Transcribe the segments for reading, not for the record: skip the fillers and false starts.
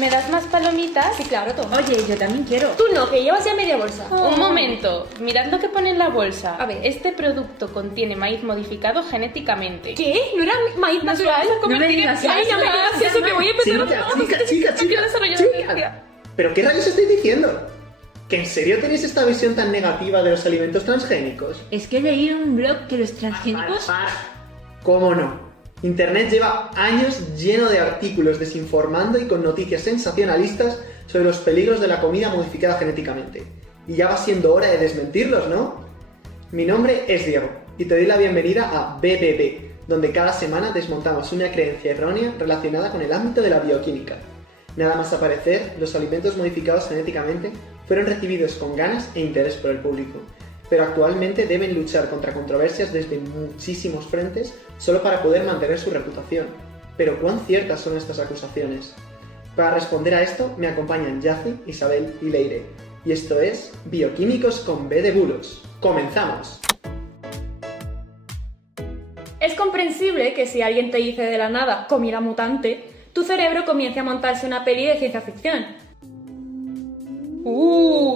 ¿Me das más palomitas? Sí, claro, toma. Oye, yo también quiero. Tú no, que llevas ya media bolsa. Un momento, mirad lo que pone en la bolsa. A ver. Este producto contiene maíz modificado genéticamente. ¿Qué? ¿No era maíz natural? No me digas Ay, ya me digas eso, que voy a empezar Chica, ¿pero qué rayos estáis diciendo? ¿Que en serio tenéis esta visión tan negativa de los alimentos transgénicos? Es que leí en un blog que los transgénicos... Para. ¿Cómo no? Internet lleva años lleno de artículos desinformando y con noticias sensacionalistas sobre los peligros de la comida modificada genéticamente. Y ya va siendo hora de desmentirlos, ¿no? Mi nombre es Diego y te doy la bienvenida a BBB, donde cada semana desmontamos una creencia errónea relacionada con el ámbito de la bioquímica. Nada más aparecer, los alimentos modificados genéticamente fueron recibidos con ganas e interés por el público, pero actualmente deben luchar contra controversias desde muchísimos frentes solo para poder mantener su reputación. Pero ¿cuán ciertas son estas acusaciones? Para responder a esto me acompañan Yaci, Isabel y Leire, y esto es Bioquímicos con B de bulos. ¡Comenzamos! Es comprensible que si alguien te dice de la nada comida mutante, tu cerebro comience a montarse una peli de ciencia ficción.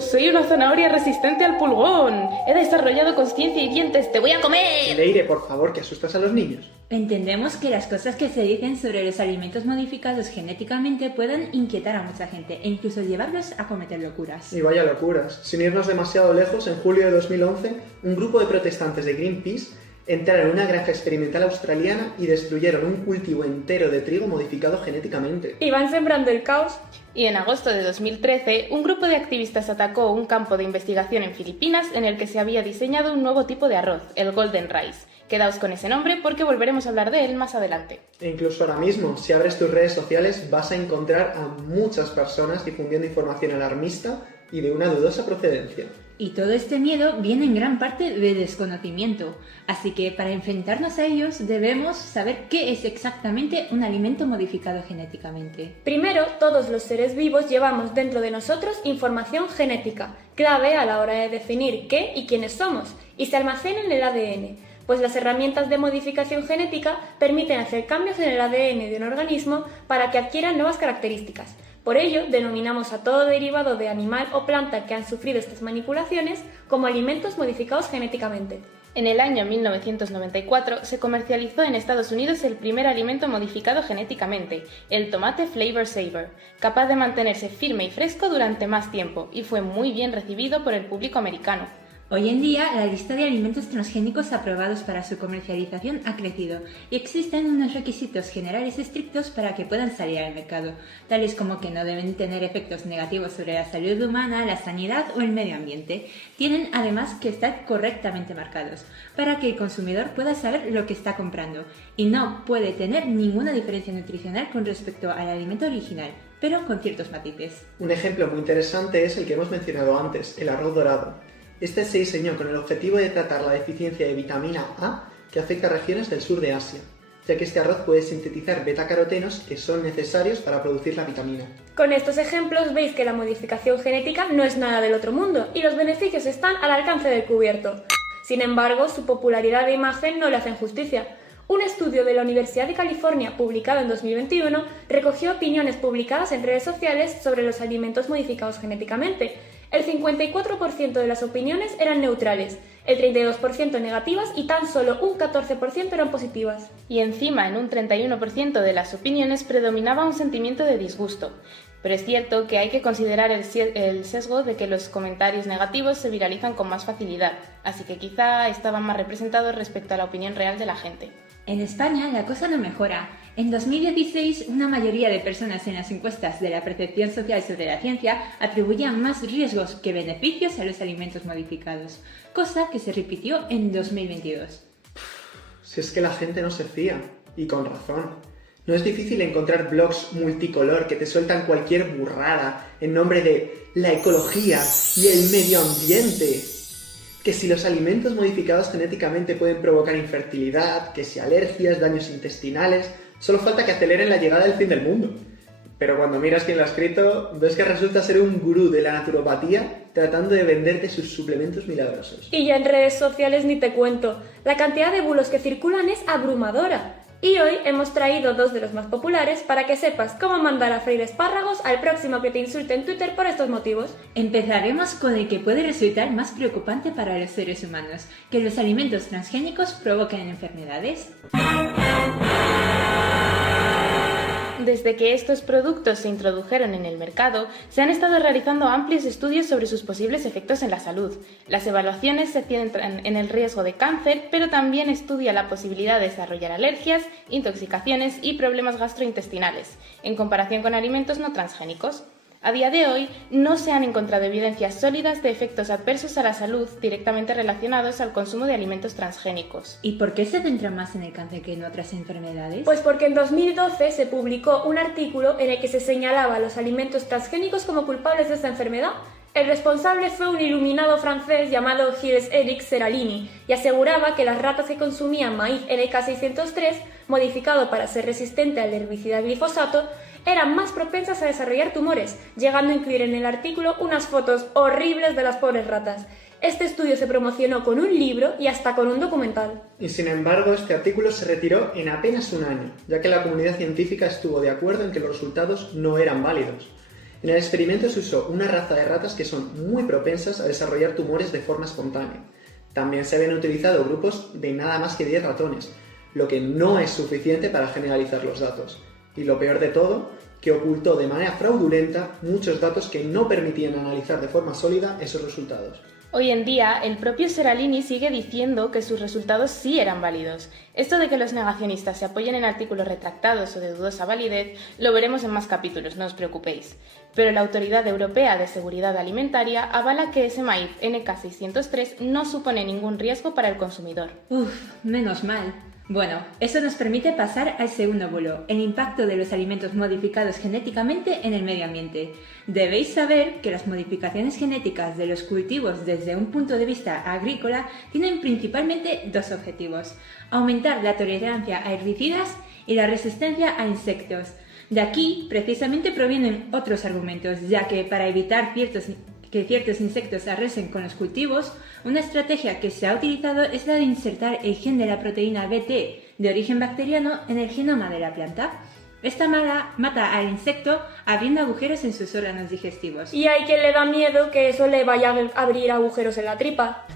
Soy una zanahoria resistente al pulgón. He desarrollado conciencia y dientes. ¡Te voy a comer! Leire, por favor, que asustas a los niños. Entendemos que las cosas que se dicen sobre los alimentos modificados genéticamente pueden inquietar a mucha gente e incluso llevarlos a cometer locuras. Y vaya locuras. Sin irnos demasiado lejos, en julio de 2011, un grupo de protestantes de Greenpeace entraron en una granja experimental australiana y destruyeron un cultivo entero de trigo modificado genéticamente. Y van sembrando el caos. Y en agosto de 2013, un grupo de activistas atacó un campo de investigación en Filipinas en el que se había diseñado un nuevo tipo de arroz, el Golden Rice. Quedaos con ese nombre porque volveremos a hablar de él más adelante. E incluso ahora mismo, si abres tus redes sociales, vas a encontrar a muchas personas difundiendo información alarmista y de una dudosa procedencia. Y todo este miedo viene en gran parte de desconocimiento, así que para enfrentarnos a ellos debemos saber qué es exactamente un alimento modificado genéticamente. Primero, todos los seres vivos llevamos dentro de nosotros información genética, clave a la hora de definir qué y quiénes somos, y se almacena en el ADN, pues las herramientas de modificación genética permiten hacer cambios en el ADN de un organismo para que adquieran nuevas características. Por ello, denominamos a todo derivado de animal o planta que han sufrido estas manipulaciones como alimentos modificados genéticamente. En el año 1994 se comercializó en Estados Unidos el primer alimento modificado genéticamente, el tomate Flavor Saver, capaz de mantenerse firme y fresco durante más tiempo, y fue muy bien recibido por el público americano. Hoy en día, la lista de alimentos transgénicos aprobados para su comercialización ha crecido y existen unos requisitos generales estrictos para que puedan salir al mercado, tales como que no deben tener efectos negativos sobre la salud humana, la sanidad o el medio ambiente. Tienen además que estar correctamente marcados, para que el consumidor pueda saber lo que está comprando, y no puede tener ninguna diferencia nutricional con respecto al alimento original, pero con ciertos matices. Un ejemplo muy interesante es el que hemos mencionado antes, el arroz dorado. Este se diseñó con el objetivo de tratar la deficiencia de vitamina A que afecta a regiones del sur de Asia, ya que este arroz puede sintetizar betacarotenos que son necesarios para producir la vitamina. Con estos ejemplos veis que la modificación genética no es nada del otro mundo y los beneficios están al alcance del cubierto. Sin embargo, su popularidad e imagen no le hacen justicia. Un estudio de la Universidad de California, publicado en 2021, recogió opiniones publicadas en redes sociales sobre los alimentos modificados genéticamente. El 54% de las opiniones eran neutrales, el 32% negativas y tan solo un 14% eran positivas. Y encima, en un 31% de las opiniones predominaba un sentimiento de disgusto. Pero es cierto que hay que considerar el sesgo de que los comentarios negativos se viralizan con más facilidad, así que quizá estaban más representados respecto a la opinión real de la gente. En España la cosa no mejora. En 2016, una mayoría de personas en las encuestas de la percepción social sobre la ciencia atribuían más riesgos que beneficios a los alimentos modificados, cosa que se repitió en 2022. Si es que la gente no se fía, y con razón. No es difícil encontrar blogs multicolor que te sueltan cualquier burrada en nombre de la ecología y el medio ambiente. Que si los alimentos modificados genéticamente pueden provocar infertilidad, que si alergias, daños intestinales, solo falta que aceleren la llegada del fin del mundo. Pero cuando miras quién lo ha escrito, ves que resulta ser un gurú de la naturopatía tratando de venderte sus suplementos milagrosos. Y ya en redes sociales ni te cuento, la cantidad de bulos que circulan es abrumadora. Y hoy hemos traído 2 de los más populares para que sepas cómo mandar a freír espárragos al próximo que te insulte en Twitter por estos motivos. Empezaremos con el que puede resultar más preocupante para los seres humanos, que los alimentos transgénicos provoquen enfermedades. Desde que estos productos se introdujeron en el mercado, se han estado realizando amplios estudios sobre sus posibles efectos en la salud. Las evaluaciones se centran en el riesgo de cáncer, pero también estudia la posibilidad de desarrollar alergias, intoxicaciones y problemas gastrointestinales, en comparación con alimentos no transgénicos. A día de hoy, no se han encontrado evidencias sólidas de efectos adversos a la salud directamente relacionados al consumo de alimentos transgénicos. ¿Y por qué se centra más en el cáncer que en otras enfermedades? Pues porque en 2012 se publicó un artículo en el que se señalaba a los alimentos transgénicos como culpables de esta enfermedad. El responsable fue un iluminado francés llamado Gilles-Éric Seralini y aseguraba que las ratas que consumían maíz NK603, modificado para ser resistente al herbicida glifosato, eran más propensas a desarrollar tumores, llegando a incluir en el artículo unas fotos horribles de las pobres ratas. Este estudio se promocionó con un libro y hasta con un documental. Y sin embargo, este artículo se retiró en apenas un año, ya que la comunidad científica estuvo de acuerdo en que los resultados no eran válidos. En el experimento se usó una raza de ratas que son muy propensas a desarrollar tumores de forma espontánea. También se habían utilizado grupos de nada más que 10 ratones, lo que no es suficiente para generalizar los datos. Y lo peor de todo, que ocultó de manera fraudulenta muchos datos que no permitían analizar de forma sólida esos resultados. Hoy en día, el propio Seralini sigue diciendo que sus resultados sí eran válidos. Esto de que los negacionistas se apoyen en artículos retractados o de dudosa validez lo veremos en más capítulos, no os preocupéis. Pero la Autoridad Europea de Seguridad Alimentaria avala que ese maíz NK603 no supone ningún riesgo para el consumidor. Uf, menos mal. Bueno, eso nos permite pasar al segundo bulo, el impacto de los alimentos modificados genéticamente en el medio ambiente. Debéis saber que las modificaciones genéticas de los cultivos desde un punto de vista agrícola tienen principalmente 2 objetivos: aumentar la tolerancia a herbicidas y la resistencia a insectos. De aquí, precisamente, provienen otros argumentos, ya que para evitar que ciertos insectos arrasen con los cultivos, una estrategia que se ha utilizado es la de insertar el gen de la proteína Bt de origen bacteriano en el genoma de la planta. Esta mata al insecto abriendo agujeros en sus órganos digestivos. Y hay quien le da miedo que eso le vaya a abrir agujeros en la tripa.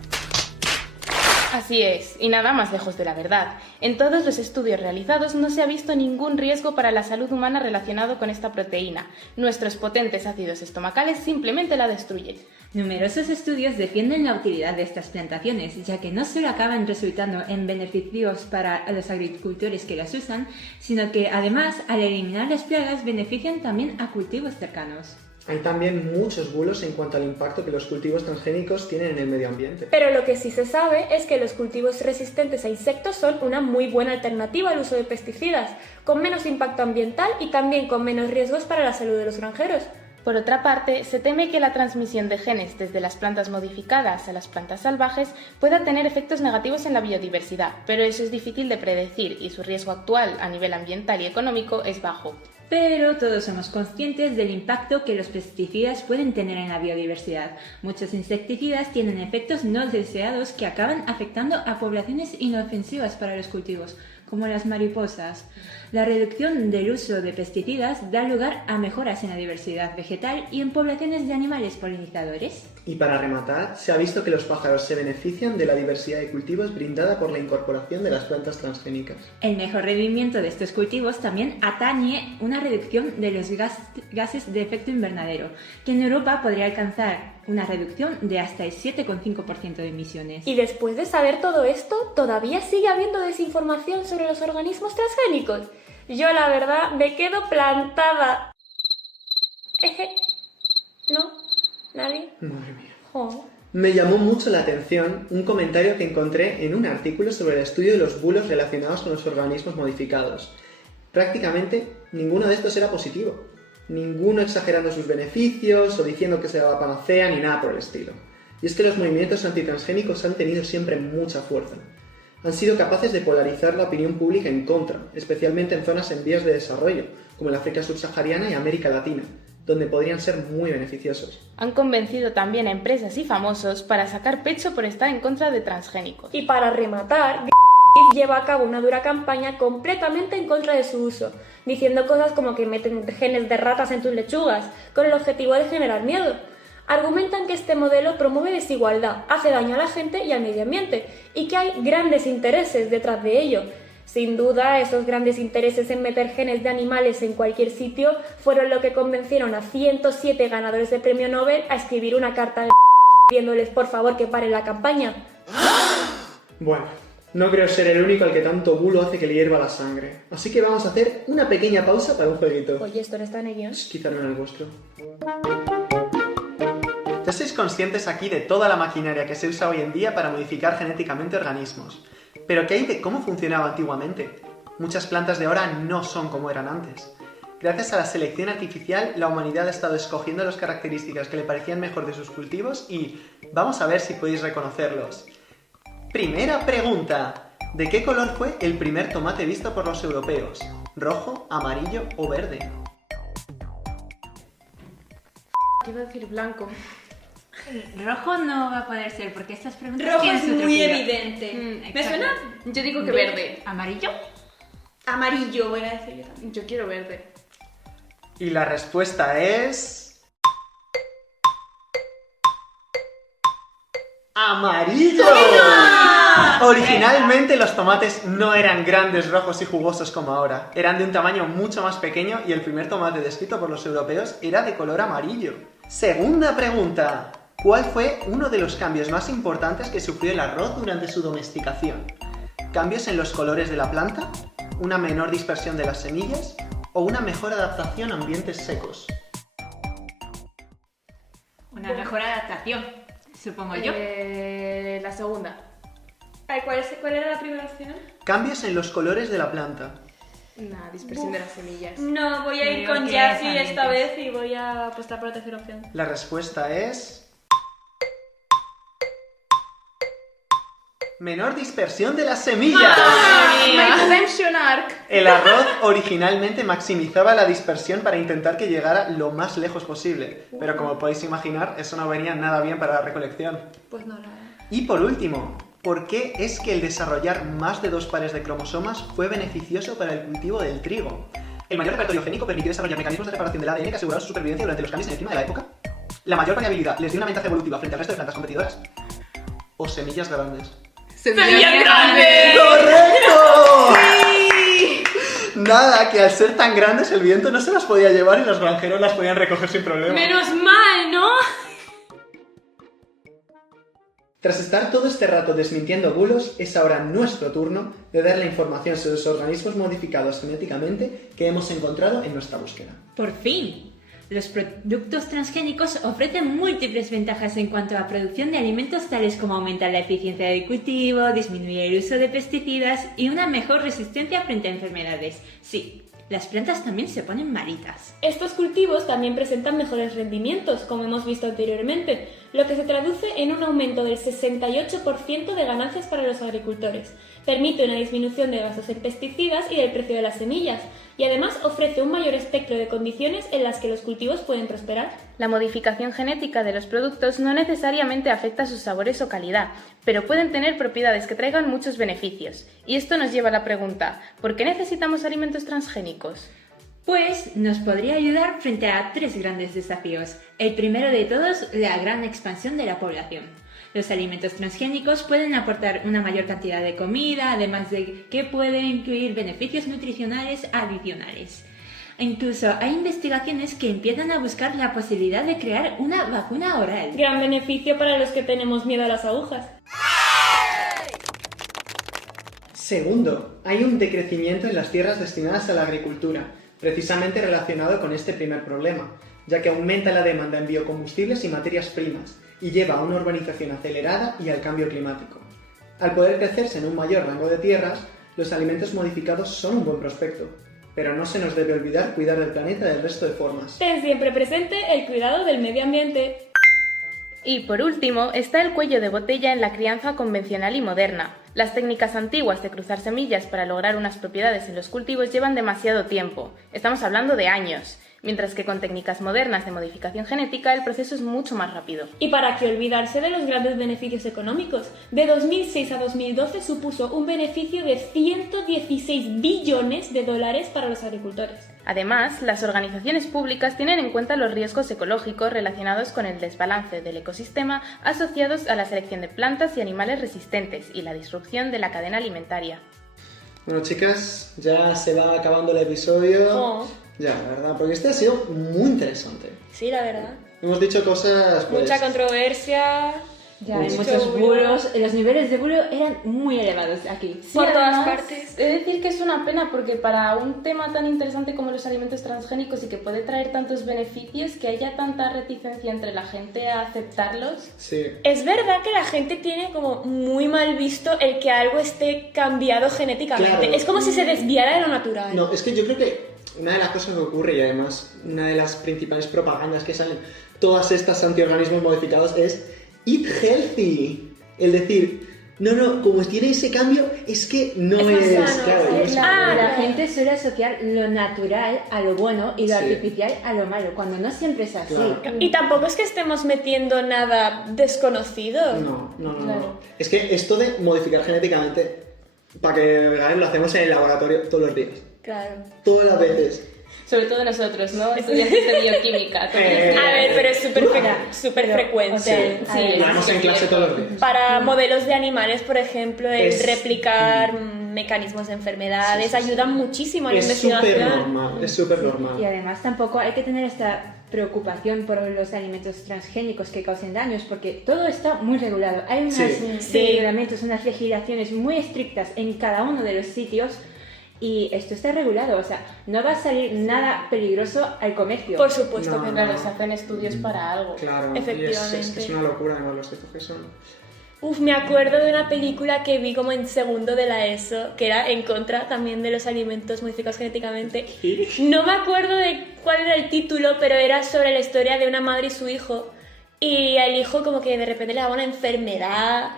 Así es, y nada más lejos de la verdad. En todos los estudios realizados no se ha visto ningún riesgo para la salud humana relacionado con esta proteína. Nuestros potentes ácidos estomacales simplemente la destruyen. Numerosos estudios defienden la utilidad de estas plantaciones, ya que no solo acaban resultando en beneficios para los agricultores que las usan, sino que además, al eliminar las plagas, benefician también a cultivos cercanos. Hay también muchos bulos en cuanto al impacto que los cultivos transgénicos tienen en el medio ambiente. Pero lo que sí se sabe es que los cultivos resistentes a insectos son una muy buena alternativa al uso de pesticidas, con menos impacto ambiental y también con menos riesgos para la salud de los granjeros. Por otra parte, se teme que la transmisión de genes desde las plantas modificadas a las plantas salvajes pueda tener efectos negativos en la biodiversidad, pero eso es difícil de predecir y su riesgo actual a nivel ambiental y económico es bajo. Pero todos somos conscientes del impacto que los pesticidas pueden tener en la biodiversidad. Muchos insecticidas tienen efectos no deseados que acaban afectando a poblaciones inofensivas para los cultivos, como las mariposas. La reducción del uso de pesticidas da lugar a mejoras en la diversidad vegetal y en poblaciones de animales polinizadores. Y para rematar, se ha visto que los pájaros se benefician de la diversidad de cultivos brindada por la incorporación de las plantas transgénicas. El mejor rendimiento de estos cultivos también atañe una reducción de los gases de efecto invernadero, que en Europa podría alcanzar una reducción de hasta el 7,5% de emisiones. Y después de saber todo esto, todavía sigue habiendo desinformación sobre los organismos transgénicos. Yo la verdad me quedo plantada. ¿No? ¿Nadie? Madre mía. Oh. Me llamó mucho la atención un comentario que encontré en un artículo sobre el estudio de los bulos relacionados con los organismos modificados. Prácticamente ninguno de estos era positivo. Ninguno exagerando sus beneficios o diciendo que sea la panacea ni nada por el estilo. Y es que los movimientos antitransgénicos han tenido siempre mucha fuerza. Han sido capaces de polarizar la opinión pública en contra, especialmente en zonas en vías de desarrollo, como el África subsahariana y América Latina, donde podrían ser muy beneficiosos. Han convencido también a empresas y famosos para sacar pecho por estar en contra de transgénicos. Y para rematar, lleva a cabo una dura campaña completamente en contra de su uso, diciendo cosas como que meten genes de ratas en tus lechugas, con el objetivo de generar miedo. Argumentan que este modelo promueve desigualdad, hace daño a la gente y al medio ambiente, y que hay grandes intereses detrás de ello. Sin duda, esos grandes intereses en meter genes de animales en cualquier sitio fueron lo que convencieron a 107 ganadores de premio Nobel a escribir una carta pidiéndoles por favor que paren la campaña. Bueno, no creo ser el único al que tanto bulo hace que le hierva la sangre. Así que vamos a hacer una pequeña pausa para un jueguito. Oye, ¿esto no está en el guión? Quizá no en el vuestro. Ya sois conscientes aquí de toda la maquinaria que se usa hoy en día para modificar genéticamente organismos. Pero ¿qué hay de cómo funcionaba antiguamente? Muchas plantas de ahora no son como eran antes. Gracias a la selección artificial, la humanidad ha estado escogiendo las características que le parecían mejor de sus cultivos y vamos a ver si podéis reconocerlos. Primera pregunta. ¿De qué color fue el primer tomate visto por los europeos? ¿Rojo, amarillo o verde? ¿Qué iba a decir? Blanco. Rojo no va a poder ser porque estas preguntas Rojo tienen es su muy truquillo. evidente. ¿Me Exacto. suena? Yo digo que verde. ¿Amarillo? Amarillo, voy a decir yo también. Yo quiero verde. Y la respuesta es... ¡amarillo! Originalmente los tomates no eran grandes, rojos y jugosos como ahora. Eran de un tamaño mucho más pequeño y el primer tomate descrito por los europeos era de color amarillo. Segunda pregunta. ¿Cuál fue uno de los cambios más importantes que sufrió el arroz durante su domesticación? ¿Cambios en los colores de la planta? ¿Una menor dispersión de las semillas? ¿O una mejor adaptación a ambientes secos? Una mejor adaptación, supongo yo. La segunda. Ay, ¿cuál era la primera opción? Cambios en los colores de la planta. Una dispersión de las semillas. No, voy a ir Creo con que Jaffe es esta ambientes. vez y voy a apostar por la tercera opción. La respuesta es... menor dispersión de las semillas. My Redemption Arc. El arroz originalmente maximizaba la dispersión para intentar que llegara lo más lejos posible, pero como podéis imaginar, eso no venía nada bien para la recolección. Pues no, la verdad. Y por último, ¿por qué es que el desarrollar más de 2 pares de cromosomas fue beneficioso para el cultivo del trigo? ¿El mayor repertorio génico permitió desarrollar mecanismos de reparación del ADN que aseguraron su supervivencia durante los cambios en el clima de la época? ¿La mayor variabilidad les dio una ventaja evolutiva frente al resto de plantas competidoras? ¿O semillas grandes? ¡Semillas grandes! ¡Correcto! ¡Sí! Nada, que al ser tan grandes el viento no se las podía llevar y los granjeros las podían recoger sin problema. ¡Menos mal, ¿no? Tras estar todo este rato desmintiendo bulos, es ahora nuestro turno de dar la información sobre los organismos modificados genéticamente que hemos encontrado en nuestra búsqueda. Por fin. Los productos transgénicos ofrecen múltiples ventajas en cuanto a producción de alimentos tales como aumentar la eficiencia del cultivo, disminuir el uso de pesticidas y una mejor resistencia frente a enfermedades. Sí, las plantas también se ponen malitas. Estos cultivos también presentan mejores rendimientos, como hemos visto anteriormente, lo que se traduce en un aumento del 68% de ganancias para los agricultores. Permite una disminución de gastos en pesticidas y del precio de las semillas, y además ofrece un mayor espectro de condiciones en las que los cultivos pueden prosperar. La modificación genética de los productos no necesariamente afecta sus sabores o calidad, pero pueden tener propiedades que traigan muchos beneficios. Y esto nos lleva a la pregunta, ¿por qué necesitamos alimentos transgénicos? Pues nos podría ayudar frente a 3 grandes desafíos. El primero de todos, la gran expansión de la población. Los alimentos transgénicos pueden aportar una mayor cantidad de comida, además de que pueden incluir beneficios nutricionales adicionales. Incluso hay investigaciones que empiezan a buscar la posibilidad de crear una vacuna oral. Gran beneficio para los que tenemos miedo a las agujas. Segundo, hay un decrecimiento en las tierras destinadas a la agricultura, precisamente relacionado con este primer problema, ya que aumenta la demanda en biocombustibles y materias primas, y lleva a una urbanización acelerada y al cambio climático. Al poder crecerse en un mayor rango de tierras, los alimentos modificados son un buen prospecto, pero no se nos debe olvidar cuidar del planeta del resto de formas. Ten siempre presente el cuidado del medio ambiente. Y por último, está el cuello de botella en la crianza convencional y moderna. Las técnicas antiguas de cruzar semillas para lograr unas propiedades en los cultivos llevan demasiado tiempo, estamos hablando de años. mientras que con técnicas modernas de modificación genética el proceso es mucho más rápido. Y para qué olvidarse de los grandes beneficios económicos. De 2006 a 2012 supuso un beneficio de 116 billones de dólares para los agricultores. Además, las organizaciones públicas tienen en cuenta los riesgos ecológicos relacionados con el desbalance del ecosistema asociados a la selección de plantas y animales resistentes y la disrupción de la cadena alimentaria. Bueno, chicas, ya se va acabando el episodio. Oh. Ya, la verdad, porque este ha sido muy interesante. Sí, la verdad. Hemos dicho cosas... pues, Mucha controversia. Ya, hay mucho muchos bulo. bulos. Los niveles de bulo eran muy elevados aquí. Por todas además, partes. He de decir que es una pena porque para un tema tan interesante como los alimentos transgénicos y que puede traer tantos beneficios, que haya tanta reticencia entre la gente a aceptarlos. Sí. Es verdad que la gente tiene como muy mal visto el que algo esté cambiado genéticamente. Claro. Es como si se desviara de lo natural. No, es que yo creo que una de las cosas que ocurre, y además una de las principales propagandas que salen todas estas antiorganismos modificados es Eat Healthy. El decir, no, como tiene ese cambio, es que no Es es... más sano, claro, sí. no es- La Ah, gente suele asociar lo natural a lo bueno y lo Sí. artificial a lo malo, cuando no siempre es así. Claro. Y tampoco es que estemos metiendo nada desconocido. No. Claro. Es que esto de modificar genéticamente, para que veáis, lo hacemos en el laboratorio todos los días. Claro. Todas las veces. Sobre todo nosotros, ¿no? Estudiantes de bioquímica. todos los días. A ver, pero es súper Pero, frecuente. o sea, Sí, a ver, Lo vemos en clase todos los días. Para modelos de animales, por ejemplo, el Es- replicar mecanismos de enfermedades ayuda muchísimo a la Es investigación. súper normal, es súper Y normal. además tampoco hay que tener esta preocupación por los alimentos transgénicos que causen daños, porque todo está muy regulado. Hay unas Sí. reglamentos, unas legislaciones muy estrictas en cada uno de los sitios y esto está regulado. O sea, no va a salir nada peligroso al comercio. Por supuesto No, que Claro, no. se hacen estudios para algo. Claro, y Efectivamente. es una locura además los textos que son. Uf, me acuerdo de una película que vi como en segundo de la ESO, que era en contra también de los alimentos modificados genéticamente. No me acuerdo de cuál era el título, pero era sobre la historia de una madre y su hijo. Y al hijo como que de repente le daba una enfermedad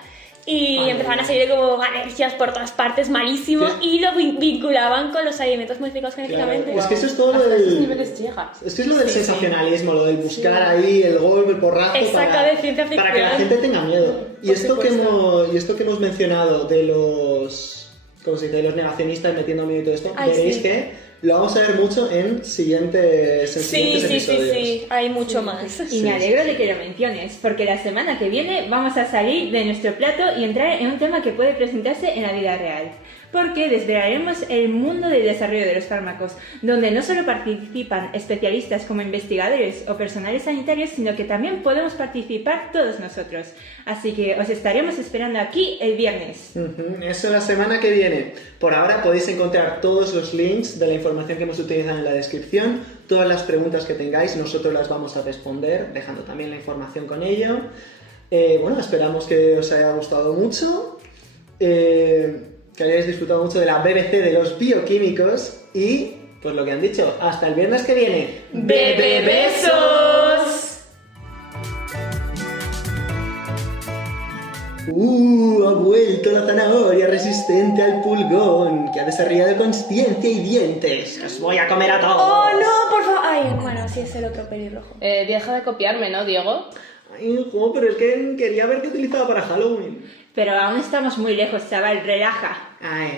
y Ay, empezaban a ay. salir como alergias por todas partes, malísimo, ¿Qué? y lo vinculaban con los alimentos modificados genéticamente. Claro, es que eso es todo Hasta del... esos niveles llega. Es que es lo del Sí, sí. sensacionalismo, lo del buscar ahí el golpe, el porrazo Exacto, para, de ciencia para que la ficción. gente tenga miedo. Y Por esto, supuesto. y esto que hemos mencionado de los, ¿cómo se dice? De los negacionistas metiendo miedo y todo esto, Ay, veréis sí. que lo vamos a ver mucho en siguientes Sí, episodios. hay mucho más. Y Sí, me sí, alegro de que lo menciones, porque la semana que viene vamos a salir de nuestro plato y entrar en un tema que puede presentarse en la vida real. Porque desvelaremos el mundo del desarrollo de los fármacos, donde no solo participan especialistas como investigadores o personales sanitarios, sino que también podemos participar todos nosotros. Así que os estaremos esperando aquí el viernes. Ujú, eso la semana que viene. Por ahora podéis encontrar todos los links de la información que hemos utilizado en la descripción, todas las preguntas que tengáis, nosotros las vamos a responder, dejando también la información con ello. Bueno, esperamos que os haya gustado mucho, que hayáis disfrutado mucho de la BBC de los bioquímicos y, pues lo que han dicho, hasta el viernes que viene. ¡Bebe besos! Ha vuelto la zanahoria resistente al pulgón, que ha desarrollado conciencia y dientes. ¡Os voy a comer a todos! ¡Oh, no! Por favor. Ay, bueno, sí es el otro pelirrojo. Deja de copiarme, ¿no, Diego? Ay, hijo, pero es que quería haberte utilizado para Halloween. Pero aún estamos muy lejos, chaval, relaja. Ay,